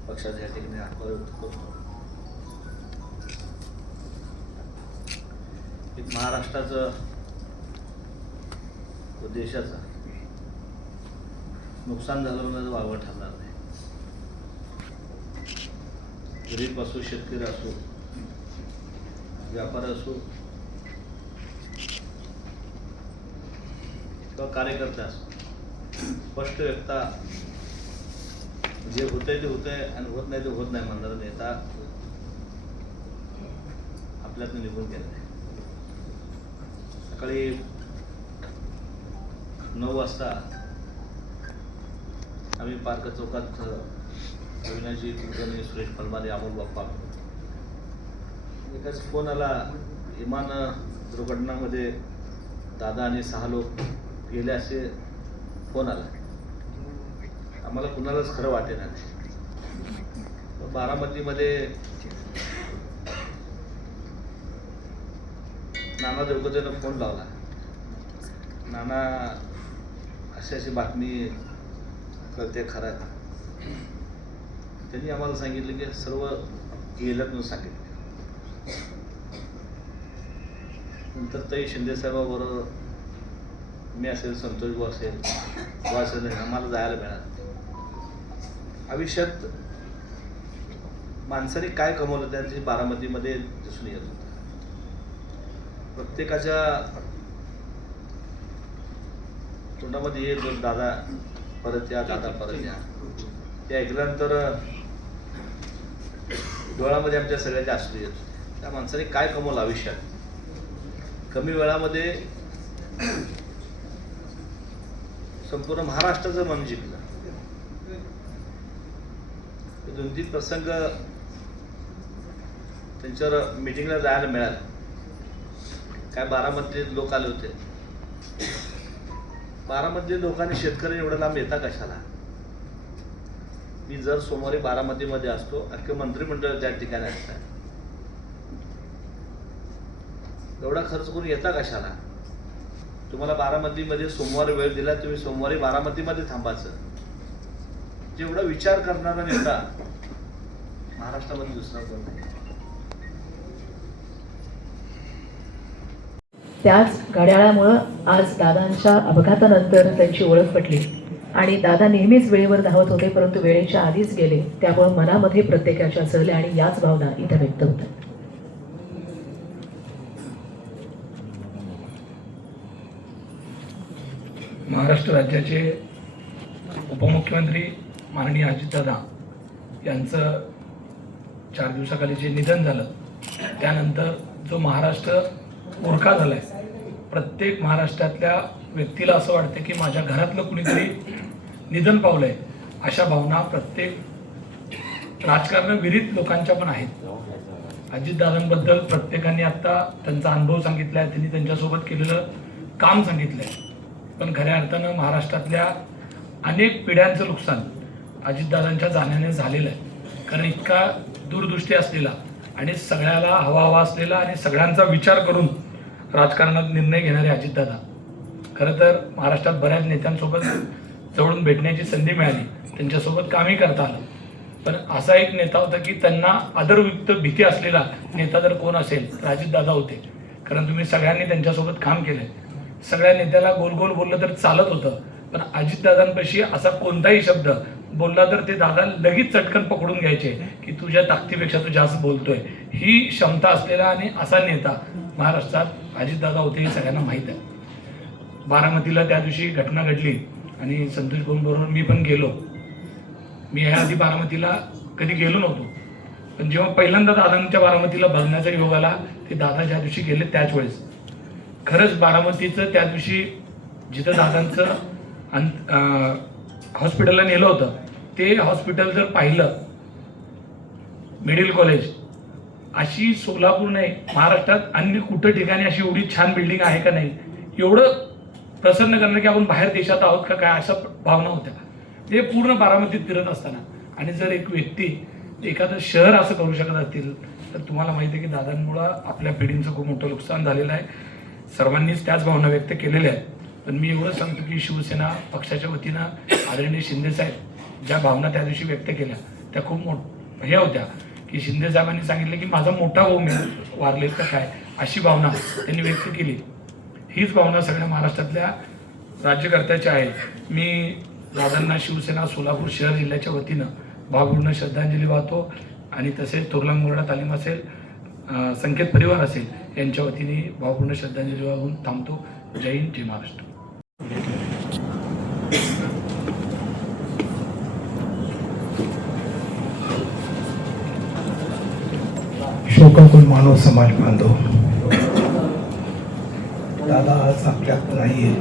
पक्षाच्या या ठिकाणी आभार व्यक्त करतो. एक महाराष्ट्राचं व देशाचं नुकसान झालं म्हणून वावं ठरणार नाही. गरीब असो, शेतकरी असो, व्यापारी असो किंवा कार्यकर्ते असो, स्पष्ट व्यक्ता जे होतंय ते होतंय आणि होत नाही ते होत नाही म्हणणारा नेता आपल्यातनं निघून गेला आहे. सकाळी 9 वाजता आम्ही पार्क चौकात अविनाशजी कुलकर्णी, सुरेश फलमारे, अमोल बाप्पा, एकाच फोन आला, विमान दुर्घटनामध्ये दादा आणि 6 लोक गेले असे फोन आला. आम्हाला कुणालाच खरं वाटेना. बारामतीमध्ये नाना देवगतेनं फोन लावला. नाना अशी बातमी कळते खरं. त्यांनी आम्हाला सांगितलं की सर्व गेल्यात म्हणून सांगितलं. नंतर तई शिंदेसाहेबाबरोबर मी असेल, संतोष भाऊ असेल, आम्हाला जायला मिळालं. आयुष्यात माणसाने काय कमवलं त्यांची बारामतीमध्ये दिसून येत होतं. प्रत्येकाच्या तोंडामध्ये येत दादा परत या, दादा परत या. ते ऐकल्यानंतर डोळ्यामध्ये आमच्या सगळ्याच्या अश्रू येत होते. त्या माणसाने काय कमवलं आयुष्यात, कमी वेळामध्ये संपूर्ण महाराष्ट्राचं मन जिंकलं. 2-3 प्रसंग त्यांच्यावर मीटिंगला जायला मिळालं. काय बारामतीत लोक आले होते. बारामती लोकांनी शेतकरी एवढं लांब येता कशाला. मी जर सोमवारी बारामतीमध्ये असतो, अख्खे मंत्रिमंडळ त्या ठिकाणी असतात, एवढा खर्च करून येता कशाला. तुम्हाला बारामतीमध्ये सोमवारी वेळ दिला, तुम्ही सोमवारी बारामतीमध्ये थांबायचं. जेवढा विचार करणारा नेता महाराष्ट्रामध्ये दुसरा कोण नाही. त्याच घड्याळामुळं आज दादांच्या अपघातानंतर त्यांची ओळख पटली आणि दादा नेहमीच वेळेवर धावत होते, परंतु वेळेच्या आधीच गेले. त्यामुळे मनामध्ये प्रत्येकाच्या चढल्या आणि याच भावना इथं व्यक्त होतात. महाराष्ट्र राज्याचे उपमुख्यमंत्री माननीय अजितदादा यांचं 4 दिवसाखाली जे निधन झालं त्यानंतर जो महाराष्ट्र मूर्खा झाला आहे, प्रत्येक महाराष्ट्रातल्या व्यक्तीला असं वाटतं की माझ्या घरातलं कुणीतरी निधन पावलं आहे, अशा भावना प्रत्येक राजकारणाविरीत लोकांच्या पण आहेत. अजितदादांबद्दल प्रत्येकाने आत्ता त्यांचा अनुभव सांगितला आहे, त्यांनी त्यांच्यासोबत केलेलं काम सांगितलं आहे. पण खऱ्या अर्थानं महाराष्ट्रातल्या अनेक पिढ्यांचं नुकसान अजितदादांच्या जाण्याने झालेलं आहे. कारण इतका दूरदृष्टी असलेला आणि सगळ्याला हवा हवा असलेला आणि सगळ्यांचा विचार करून राजकारणात निर्णय घेणारे अजितदादा. खरं तर महाराष्ट्रात बऱ्याच नेत्यांसोबत जवळून भेटण्याची संधी मिळाली, त्यांच्यासोबत कामही करता आलं. पण असा एक नेता होता की त्यांना आदरयुक्त भीती असलेला नेता जर कोण असेल तर अजितदादा होते. कारण तुम्ही सगळ्यांनी त्यांच्यासोबत काम केलंय. सगळ्या नेत्याला गोल गोल बोललं तर चालत होतं, पण अजितदादांपाशी असा कोणताही शब्द बोलला तर ते दादा लगेच चटकन पकडून घ्यायचे की तुझ्या ताकदीपेक्षा तू जास्त बोलतोय. ही क्षमता असलेला आणि असा नेता महाराष्ट्रात अजितदादा होते हे सगळ्यांना माहीत आहे. बारामतीला त्या दिवशी घटना घडली आणि संतोष भाऊंबरोबर मी पण गेलो. मी ह्याआधी बारामतीला कधी गेलो नव्हतो, पण जेव्हा पहिल्यांदा दादांच्या बारामतीला बघण्याचा योग आला ते दादा ज्या दिवशी गेले त्याच वेळेस खरंच बारामतीचं त्या दिवशी जिथं दादांचं हॉस्पिटलला नेलं होतं ते हॉस्पिटल जर पाहिलं, मेडिकल कॉलेज, अशी सोलापूर नाही महाराष्ट्रात अन्य कुठं ठिकाणी अशी एवढी छान बिल्डिंग आहे का नाही, एवढं प्रसन्न करणं की आपण बाहेर देशात आहोत का काय, अशा भावना होत्या. ते पूर्ण बारामतीत फिरत असताना. आणि जर एक व्यक्ती एखादं शहर असं करू शकत असतील तर तुम्हाला माहिती आहे की दादांमुळं आपल्या पिढींचं खूप मोठं नुकसान झालेलं आहे. सर्वांनीच त्याच भावना व्यक्त केलेल्या आहेत. पण मी एवढं सांगतो की शिवसेना पक्षाच्या वतीनं आदरणीय शिंदेसाहेब ज्या भावना त्या दिवशी व्यक्त केल्या त्या खूप हे होत्या की शिंदेसाहेबांनी सांगितलं की माझा मोठा भाऊ मी वारले का काय, अशी भावना त्यांनी व्यक्त केली. हीच भावना सगळ्या महाराष्ट्रातल्या राज्यकर्त्याच्या आहे. मी दादांना शिवसेना सोलापूर शहर जिल्ह्याच्या वतीनं भावपूर्ण श्रद्धांजली वाहतो आणि तसेच थोरला मुरडा तालीम असेल, संकेत परिवार असेल यांच्या वतीने भावपूर्ण श्रद्धांजली वाहून थांबतो. जय हिंद, जय महाराष्ट्र. शोकाकुल मानव समाज बांधव, दादा आज आपल्यात नाहीये.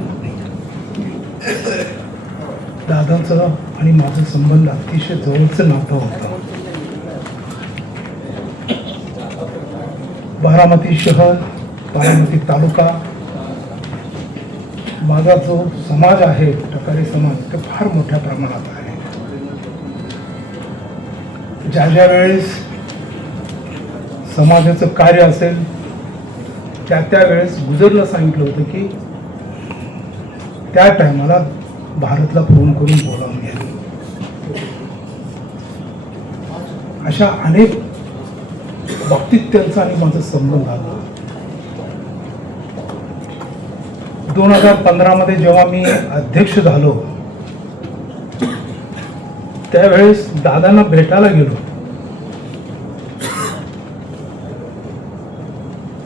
दादांचं आणि माझं संबंध अतिशय जवळचं नातं होतं. बारामती शहर, बारामती तालुका, माझा जो समाज आहे टकारी समाज तो फार मोठ्या प्रमाणात आहे. ज्या ज्या वेळेस समाजाचं कार्य असेल त्या वेळेस गुजरला सांगितलं होतं की त्या टायमाला भारतला फोन करून बोलावून घ्या. अशा अनेक बाबतीत त्यांचा आणि माझा संबंध आला. 2015 मध्ये जेव्हा मी अध्यक्ष झालो त्यावेळेस दादांना भेटायला गेलो.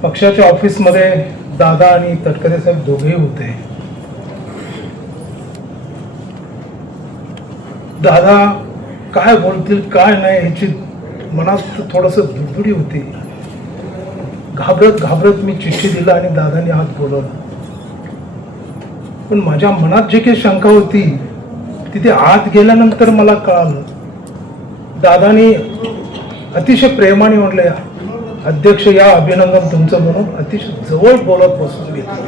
पक्षाच्या ऑफिसमध्ये दादा आणि तटकरे साहेब दोघेही होते. दादा काय बोलतील काय नाही ह्याची मनात थोडंसं दुडबुडी होती. घाबरत घाबरत मी चिठ्ठी दिला आणि दादांनी हात बोलवला. पण माझ्या मनात जे काही शंका होती तिथे आत गेल्यानंतर मला कळालं. दादानी अतिशय प्रेमाने म्हटले, अध्यक्ष या अभिनंदन तुमचं म्हणून अतिशय जवळ बोलत बसून घेतलं.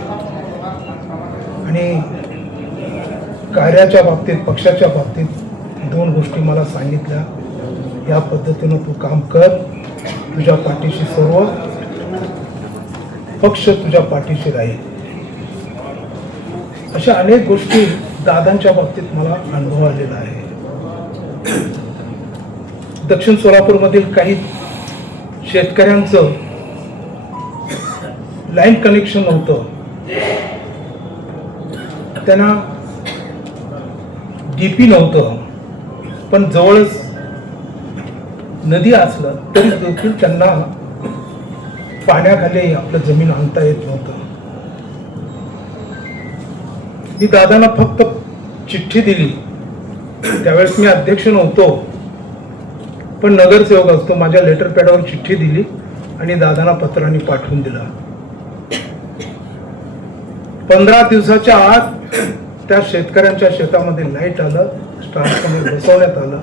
आणि कार्याच्या बाबतीत पक्षाच्या बाबतीत 2 गोष्टी मला सांगितल्या. या पद्धतीनं तू काम कर, तुझ्या पाठीशी सर्व पक्ष तुझ्या पाठीशी राहील. अशा अनेक गोष्टी दादांच्या बाबतीत मला अनुभव आलेला आहे. दक्षिण सोलापूरमधील काही शेतकऱ्यांचं लाईन कनेक्शन नव्हतं. त्यांना डीपी नव्हतं, पण जवळच नदी असलं तरी देखील त्यांना पाण्याखाली आपलं जमीन आणता येत नव्हतं. मी दादांना फक्त चिठ्ठी दिली त्यावेळेस मी अध्यक्ष नव्हतो, पण नगरसेवक असतो. माझ्या लेटर पॅडवर चिठ्ठी दिली आणि दादांना पत्राने पाठवून दिला. 15 दिवसाच्या आत त्या शेतकऱ्यांच्या शेतामध्ये लाईट आलं, ट्रान्सफॉर्मर बसवण्यात आलं.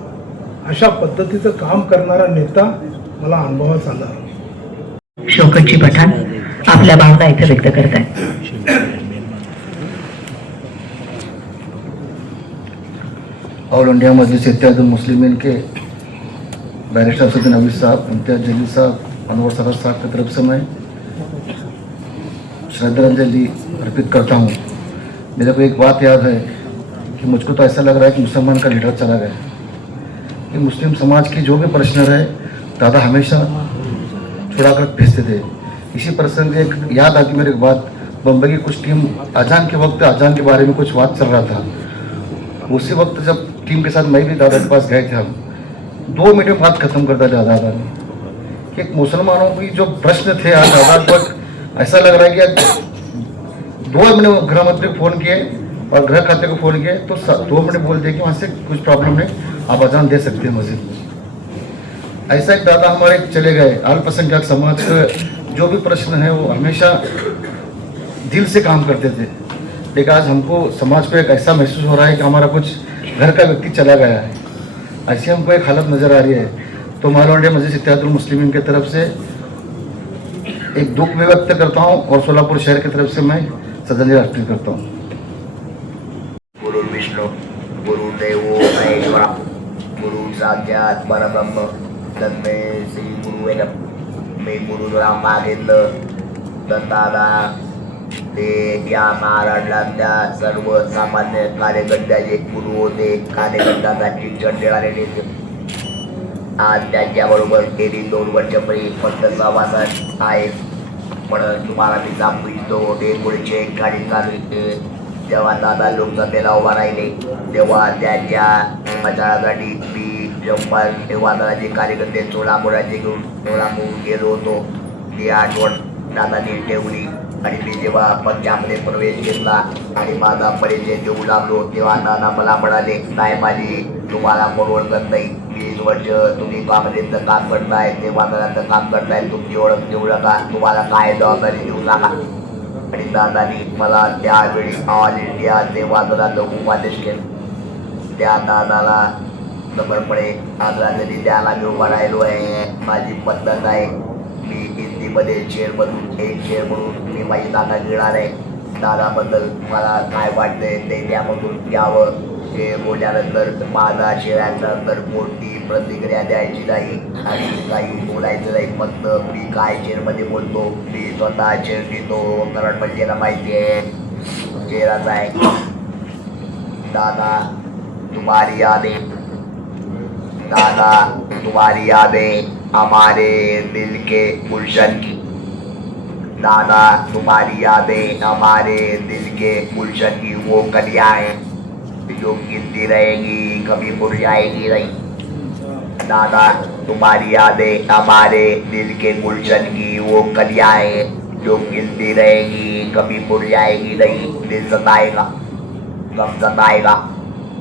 अशा पद्धतीचं काम करणारा नेता मला अनुभवास आला. शौकतजी पठाण आपल्या भावना इथे व्यक्त करत आहेत. ऑल इंडिया मजलिस इत्तेहाद मुस्लिमीन के बैरिस्टर सदन नवीद साहब, इम्तियाज जलील साहब, अनवर सराज साहब की तरफ से मैं श्रद्धांजलि अर्पित करता हूँ. मेरे को एक बात याद है कि मुझको तो ऐसा लग रहा है कि मुसलमान का लीडर चला गया. कि मुस्लिम समाज की जो भी प्रश्न रहे दादा हमेशा छुड़ा कर भेजते थे. इसी प्रसंग एक याद आती मेरे बात, बम्बई की कुछ टीम अजान के वक्त अजान के बारे में कुछ बात चल रहा था. उसी वक्त जब टीम के साथ मैं भी दादा के पास गए थे, हम 2 मिनट में बात खत्म कर दिया दादा ने कि मुसलमानों की जो प्रश्न थे आज दादा को ऐसा लग रहा है कि 2 मिनट गृह मंत्री को फ़ोन किए और गृह खाते को फ़ोन किए तो 2 मिनट बोल दिए कि वहाँ से कुछ प्रॉब्लम नहीं, आप अजान दे सकते हैं मस्जिद में. ऐसा एक दादा हमारे चले गए. अल्पसंख्यक समाज का जो भी प्रश्न है वो हमेशा दिल से काम करते थे. लेकिन आज हमको समाज को एक ऐसा महसूस हो रहा है कि हमारा कुछ घर का व्यक्ति चला गया है. ऐसी हमको एक हालत नज़र आ रही है. तो ऑल इंडिया मजलिस इत्तेहादुल मुस्लिमीन की तरफ से एक दुख में व्यक्त करता हूँ और सोलापुर शहर की तरफ से मैं श्रद्धांजलि अर्पित करता हूँ. गुरु विष्णु गुरुदेवो महेश्वरा गुरु साक्षात परब्रह्म तन्मे श्री गुरुवेन. मी गुरुराम मागितलं तर दादा ते या महाराष्ट्रातल्या सर्वसामान्य कार्यकर्त्याचे गुरु होते. कार्यकर्त्यांसाठी शिक्षण देणारे नेते. आज त्यांच्याबरोबर गेली 2 वर्षापूर्वी फक्त सहवास आहे. म्हणून तुम्हाला मी सांगू इच्छितो 1941 साली जेव्हा दादा लोकसभेला उभा राहिले तेव्हा त्यांच्या प्रचारासाठी मी 100 वादळाचे कार्यकर्ते सोलापुराचे घेऊन सोलापूर गेलो होतो. ती आठवण दादांनी ठेवली. आणि मी जेव्हा पक्षामध्ये प्रवेश घेतला आणि माझा परिचय देऊ लागलो तेव्हा दादा मला म्हणाले, साहेबाजी तुम्हाला कोण ओळखत नाही, 20 वर्ष तुम्ही कामरेचं काम करताय, ते वादळाचं काम करताय, तुमची ओळख देऊ नका, तुम्हाला काय जबाबदारी देऊ नका. आणि दादानी मला त्यावेळी ऑल इंडिया ते वादळाचं उपादेश केलं. त्या दादाला समर्पणे आदरांजली द्यायला मी उभा राहिलो आहे. माझी पद्धत आहे, मी हिंदीमध्ये शेअरमधून एक शेअर म्हणून मी माझी जागा घेणार आहे. दादाबद्दल मला काय वाटतंय ते त्यामधून घ्यावं. हे बोलल्यानंतर माझा शेअरानंतर कोणती प्रतिक्रिया द्यायची नाही आणि काही बोलायचं नाही. फक्त मी काय शेअरमध्ये बोलतो, मी स्वतः शेअर घेतो. कारण म्हणजे माहिती आहे शेअराचा आहे. दादा तुम्हारी यादें, दादा तुम्हारी यादें हमारे दिल के गुलशन की. दादा तुम्हारी यादें हमारे दिल के गुलशन की वो कलियां हैं जो गिरती रहेगी कभी मुरझाएगी नहीं. दादा तुम्हारी यादें हमारे दिल के गुलशन की वो कलियां हैं जो गिरती रहेगी कभी मुरझाएगी नहीं. दिल सताएगा गम सताएगा,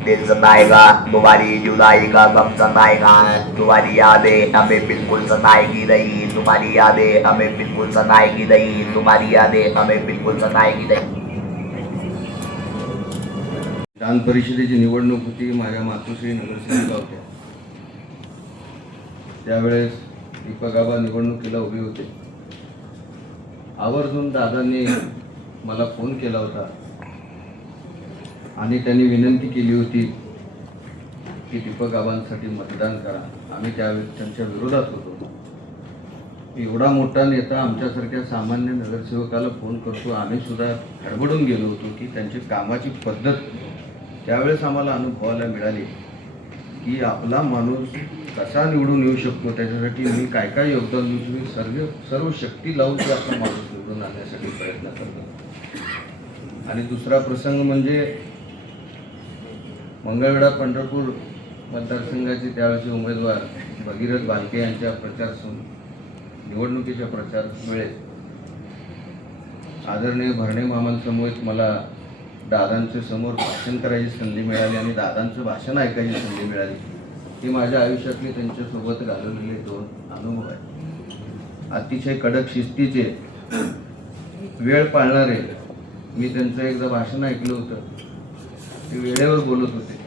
दिल सताएगा, तुम्हारी जुदाई का गम सताएगा. तुम्हारी यादें हमें बिल्कुल सताएगी नहीं, तुम्हारी यादें हमें बिल्कुल सताएगी नहीं, तुम्हारी यादें हमें बिल्कुल सताएगी नहीं. विधान परिषदेची निवडणूक होती. माझ्या मातोश्री नगरसेविका होत्या. त्यावेळेस दीपक निवडणुकीला उभे होते. आवर्जून दादांनी मला फोन केला होता आणि त्यांनी विनंती केली होती की दीपक आबांसाठी मतदान करा. आम्ही त्यावेळेस त्यांच्या विरोधात होतो. एवढा मोठा नेता आमच्यासारख्या सामान्य नगरसेवकाला फोन करतो. आम्ही सुद्धा हडबडून गेलो होतो की त्यांची कामाची पद्धत त्यावेळेस आम्हाला अनुभवायला मिळाली की आपला माणूस कसा निवडून येऊ शकतो, त्याच्यासाठी मी काय काय योगदान देऊ. तुम्ही सर्व शक्ती लावून तो आपला माणूस निवडून आणण्यासाठी प्रयत्न करतो. आणि दुसरा प्रसंग म्हणजे मंगळवेढा पंढरपूर मतदारसंघाचे त्यावेळेचे उमेदवार भगीरथ भालके यांच्या निवडणुकीच्या प्रचार वेळेस आदरणीय भरणे मामांसमवेत मला दादांच्या समोर भाषण करायची संधी मिळाली आणि दादांचं भाषण ऐकायची संधी मिळाली, ही माझ्या आयुष्यातले त्यांच्यासोबत घालवलेले 2 अनुभव आहेत. अतिशय कडक शिस्तीचे, वेळ पाळणारे. मी त्यांचं एकदा भाषण ऐकलं होतं, ते वेळेवर बोलत होते.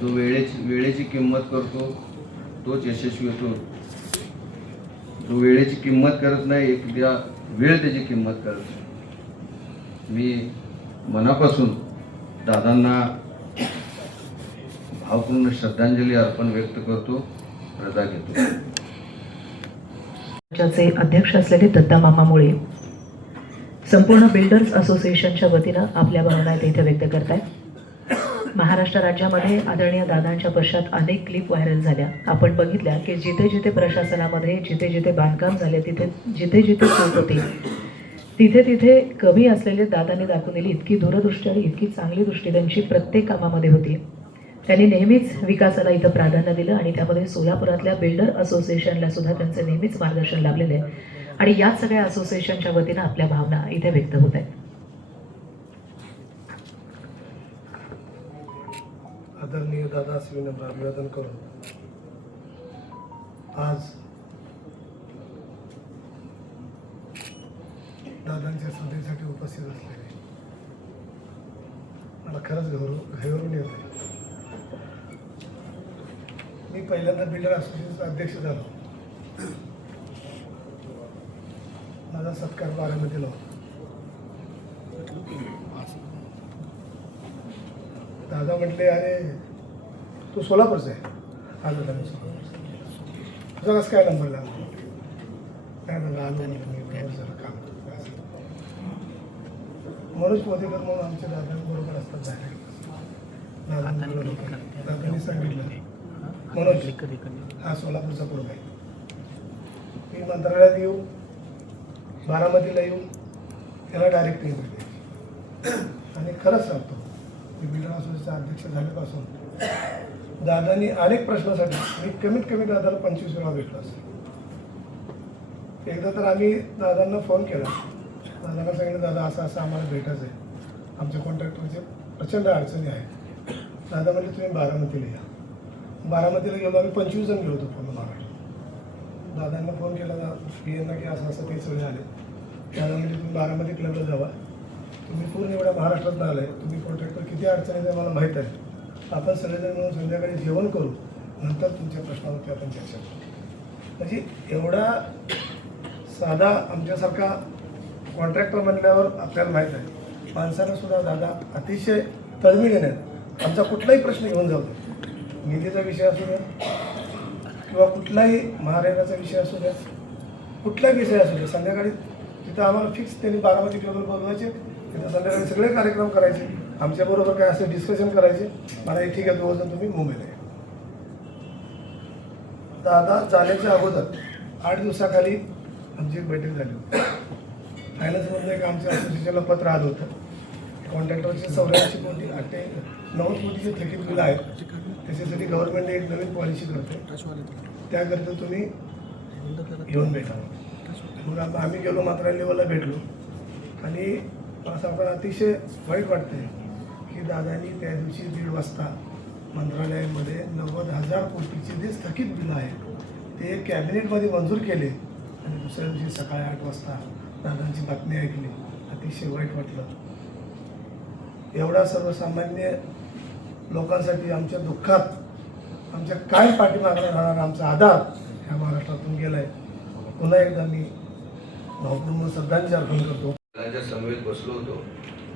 जो वेळेची किंमत करतो तोच यशस्वी होतो. जो वेळेची किंमत करत नाही, एकदा वेळ त्याची किंमत करत नाही. मी मनापासून दादांना भावपूर्ण श्रद्धांजली अर्पण व्यक्त करतो, रजा घेतो. राज्याचे अध्यक्ष असलेले दत्ता मामा मुळे संपूर्ण बिल्डर्स असोसिएशनच्या वतीनं आपल्या भावना इथे व्यक्त करतायत. महाराष्ट्र राज्यामध्ये आदरणीय दादांच्या पश्चात अनेक क्लिप व्हायरल झाल्या. आपण बघितल्या की जिथे जिथे प्रशासनामध्ये जिथे जिथे बांधकाम झाले, तिथे जिथे जिथे चूक होती, तिथे तिथे कमी असलेले दादांनी दाखवून दिली इतकी दूरदृष्टी आणि इतकी चांगली दृष्टी त्यांची प्रत्येक कामामध्ये होती. त्यांनी नेहमीच विकासाला इथं प्राधान्य दिलं आणि त्यामध्ये सोलापुरातल्या बिल्डर असोसिएशनला सुद्धा त्यांचं नेहमीच मार्गदर्शन लाभलेलं आहे. आणि या सगळ्या असोसिएशनच्या वतीनं आपल्या भावना इथे व्यक्त होत आहेत. आदरणीय दादा श्रीनम्र अभिवादन करून आज दादांच्या श्रद्धेसाठी उपस्थित असलेले मला खरंच घाबरून येत आहे. मी पहिल्यांदा बिल्डर असोसिएशनचा अध्यक्ष झालो. माझा सत्कार बारामतीला होता. दादा म्हटले, अरे तू सोलापूरचा आहे. हा दादा मी सोलापूरचा. तुझा कसं काय नंबर लागला? काय म्हणलं, आलो मी जरा काम मनोज पोतेकर म्हणून आमच्या दादांबरोबर असतात दादांनी सांगितलं, मनोज हा सोलापूरचा ग्रुप आहे. मी मंत्रालयात येऊ, बारामतीला येऊ, याला डायरेक्ट येऊ आणि खरंच सांगतो, मी बिल्डर असोसिएशनचा अध्यक्ष झाल्यापासून दादांनी अनेक प्रश्नासाठी मी कमीत कमी दादाला 25 वेळा भेटलो असेल. एकदा तर आम्ही दादांना फोन केला, दादांना सांगितलं, दादा असं असं आम्हाला भेटायचं आहे, आमच्या कॉन्ट्रॅक्टरचे प्रचंड अडचणी आहेत. दादा म्हटले तुम्ही बारामतीला या. बारामतीला गेलो, आम्ही 25 जण गेलो होतो पूर्ण महाराष्ट्र. दादांना फोन केला यांना की असं असं ते सगळे आले. दादा म्हणजे तुम्ही बारामती क्लबला जावा, तुम्ही पूर्ण एवढ्या महाराष्ट्रात आलाय, तुम्ही कॉन्ट्रॅक्टर किती अडचणी आहे मला माहीत आहे, आपण सगळेजण मिळून संध्याकाळी जेवण करू, नंतर तुमच्या प्रश्नावरती आपण चर्चा करू. म्हणजे एवढा साधा आमच्यासारखा कॉन्ट्रॅक्टर म्हणल्यावर आपल्याला माहीत आहे, माणसानं सुद्धा दादा अतिशय तळमळीने आमचा कुठलाही प्रश्न घेऊन जातो. निधीचा विषय असू द्या किंवा कुठलाही महारेगाचा विषय असू द्या, कुठलाही विषय असू द्या, संध्याकाळी तिथं आम्हाला फिक्स त्यांनी बारामती क्लबवर बोलवायचे, तिथं संध्याकाळी सगळे कार्यक्रम करायचे, आमच्याबरोबर काय असं डिस्कशन करायचे. मला ठीक आहे, 2 जण तुम्ही मुंबईला आहे. दादा जाण्याच्या अगोदर 8 दिवसाखाली आमची एक बैठक झाली होती. फायनान्समधलं एक आमच्या असोसिएशनला पत्र आलं होतं, कॉन्ट्रॅक्टरचे 84 कोटी 90 कोटीचे थकीत बिलं आहेत, त्याच्यासाठी गव्हर्नमेंटने एक नवीन पॉलिसी करते, त्याकरिता तुम्ही येऊन भेटा. मग आम्ही गेलो, मंत्रालय लेवलला भेटलो आणि असं आपण अतिशय वाईट वाटते की दादांनी त्या दिवशी 1:30 वाजता मंत्रालयामध्ये 90,000 कोटीचे जे थकीत बिलं आहेत ते कॅबिनेटमध्ये मंजूर केले आणि दुसऱ्या दिवशी सकाळी 8 वाजता दादांची बातमी ऐकली. अतिशय वाईट वाटलं. एवढा सर्वसामान्य लोकांसाठी आमच्या दुःखात आमच्या काय पाठीमागं राहणार आमचा आधार ह्या महाराष्ट्रातून गेला आहे. पुन्हा एकदा मी भावपूर्ण श्रद्धांजली अर्पण करतो. मुलांच्या समवेत बसलो होतो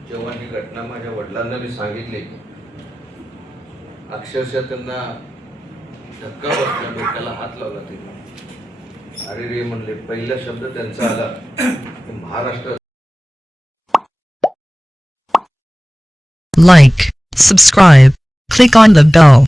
जेव्हा ही घटना माझ्या वडिलांना मी सांगितली, अक्षरशः त्यांना धक्का बसला, डोक्याला हात लावला. ते अरे रे म्हणले. पहिला शब्द त्यांचा आला की Maharashtra. Like, subscribe, click on the bell.